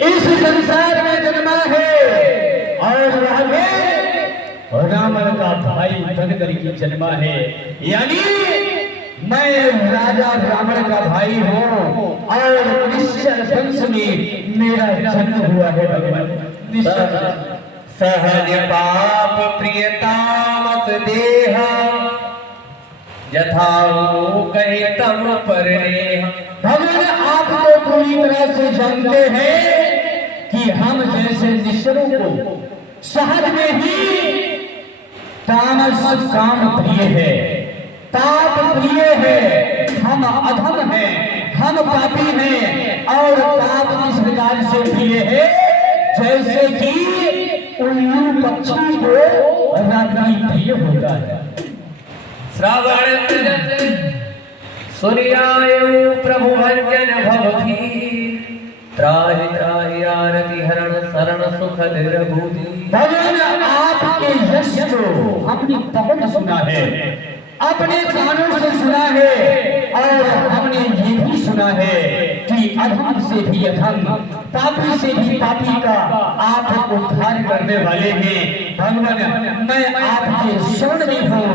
इस संसार में जन्मा है और वह में रावण का भाई बनकर के जन्मा है। यानी मैं राजा रावण का भाई हूँ और निश्चल वंश में मेरा जन्म हुआ है भगवान। सहज पाप प्रियता मत देहा यथा कहे तम पर भगवान आप तो पूरी तरह से जानते हैं कि हम जैसे निश्चलों को सहज में ही तामस काम प्रिय है, पाप प्रिय है, हम अधम हैं, हम पापी हैं और पाप इस प्रकार से प्रिय है जैसे कि उल्लू पक्षी को रात्रि प्रिय होता है। श्रावण सूर्यायु प्रभु भंजन भवती त्राहि त्राहि आरति हरण शरण सुख निरभूति। भगवान आपके यश को हमने बहुत सुना है, अपने कानों से सुना है और हमने ये भी सुना है कि अधम से भी अधम, पापी से भी पापी का आप उद्धार करने वाले हैं। भगवान मैं आपके शरण में हूँ,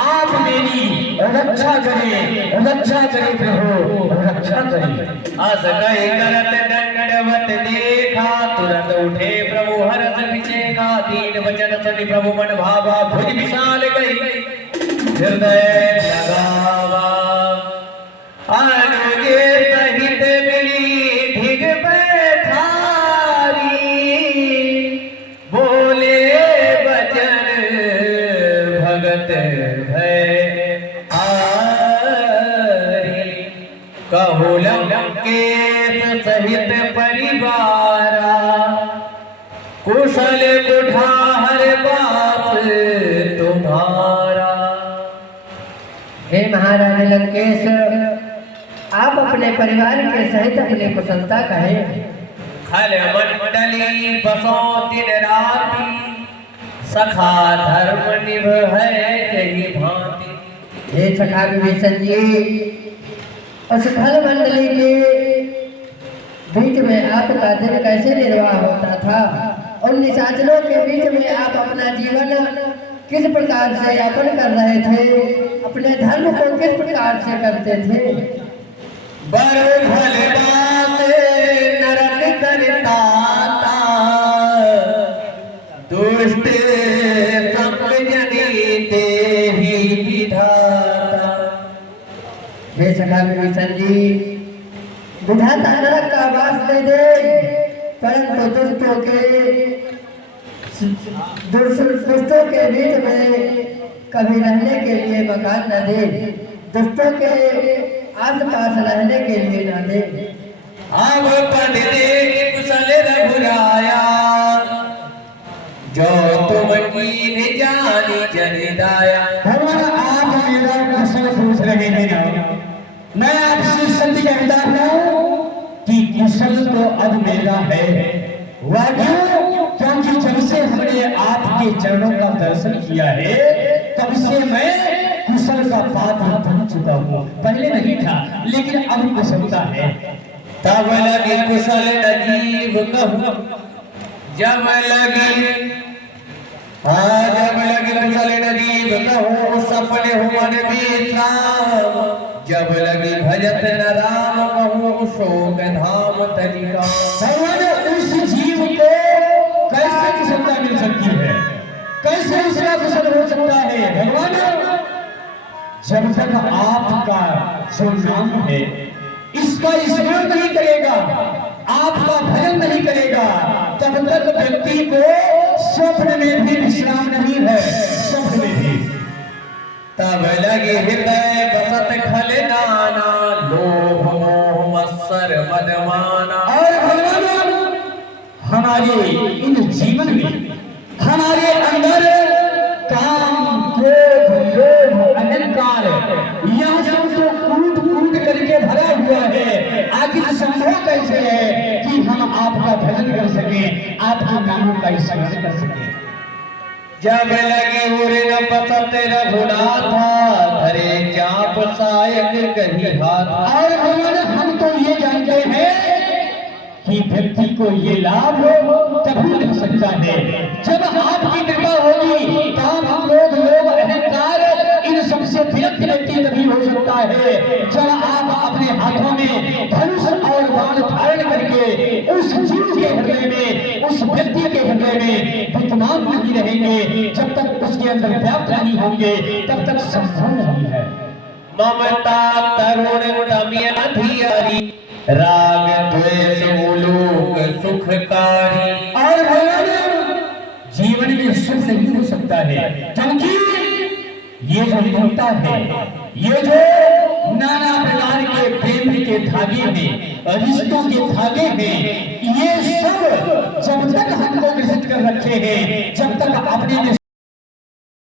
आप मेरी रक्षा करें, रक्षा करें प्रभु, रक्षा करें। अस कहि करत दंडवत देखा तुरंत उठे प्रभु हरस विचेखा दीन वचन सुनि प्रभु मन भावा भुज विशाल कही हृदय लगावा अनुगे सहित मिली ढिग बैठारी बोले वचन भगत भय आरी कहु लंकेश सहित परिवारा कुशल कुठार बात तुम्हारा। हे महाराज लंकेश, आप अपने परिवार के सहित अपनी कुशलता कहें। खल मंडली बसो दिन राति सखा धर्म निभ है यही भांति। हे सखा विभीषण जी, उस खल मंडली के बीच में आपका दिन कैसे निर्वाह होता था? उन निशाचरों के बीच में आप अपना जीवन किस प्रकार से यापन कर रहे थे? अपने धर्म को किस प्रकार से करते थे? बर भलदास नरक करता दुष्ट संजनी देहि विधाता। हे सखा विभीषण जी, विधाता नरक का वास दे दे, परंतु दुष्टों के बीच में कभी रहने के लिए मकान न दे, दुष्टों के आसपास रहने के लिए न दे। अब पढ़ दे कुशल रघुराया जो तुम की जानी जनिदाया। भगवान आप मेरा कुशल पूछ रहे हैं ना, मैं आपसे सत्य कहता हूँ कि कुशल तो अब मेरा है। वह क्यों? क्योंकि जब से हमने आपके चरणों का दर्शन किया है तब से मैं कुशल का पात्र बन चुका हूँ। पहले नहीं था लेकिन अब कुशलता है। तब लगी कुशल नजीब कहूँ जब लगी जब लगी कुशल नजीब कहूँ सपने हुवन विश्राम जब लगी भजत न राम कहूँ शोक धाम तनिका। भगवान उस जीव को कैसे कुशलता मिल सकती है, कैसे उसका कुशल हो सकता है? भगवान जब तक आपका जो नाम है इसका स्मरण नहीं करेगा, आपका भजन नहीं करेगा, तब तक व्यक्ति को स्वप्न में भी विश्राम नहीं है, स्वप्न में भी। तब लगे हृदय बसत खल नाना लोभ मोह मत्सर मदमाना। और भगवान हमारे इन जीवन में हमारे अंदर काम क्रोध लोभ अहंकार यह सब तो कूद कूद करके भरा हुआ है। आखिर संभव कैसे है कि हम आपका भजन कर सकें, आपके नामों का स्मरण कर सकें? जब लगे उड़न बसत रघुनाथा धरे चाप सायक कही हाथ। और भगवान हम तो ये जानते हैं कि व्यक्ति को ये लाभ तभी मिल सकता है जब आपकी कृपा होगी। काम, क्रोध, लोभ, अहंकार इन सबसे विरक्त व्यक्ति तभी हो सकता है जब आप अपने हाथों में धनुष और बाण धारण करके उस जीव के हृदय में, उस व्यक्ति के हृदय में विद्यमान नहीं रहेंगे। जब तक उसके अंदर व्याप्त नहीं होंगे तब तक संभव नहीं है। ममता तरुण तमिय अधियारी, राग द्वेष मूलोक सुखकारी। और भगवान जीवन में सुख नहीं हो सकता है क्योंकि ये जो ममता है, ये जो नाना प्रकार के प्रेम के धागे हैं, रिश्तों के धागे हैं, ये सब जब तक हमको ग्रसित कर रखे हैं, जब तक अपने में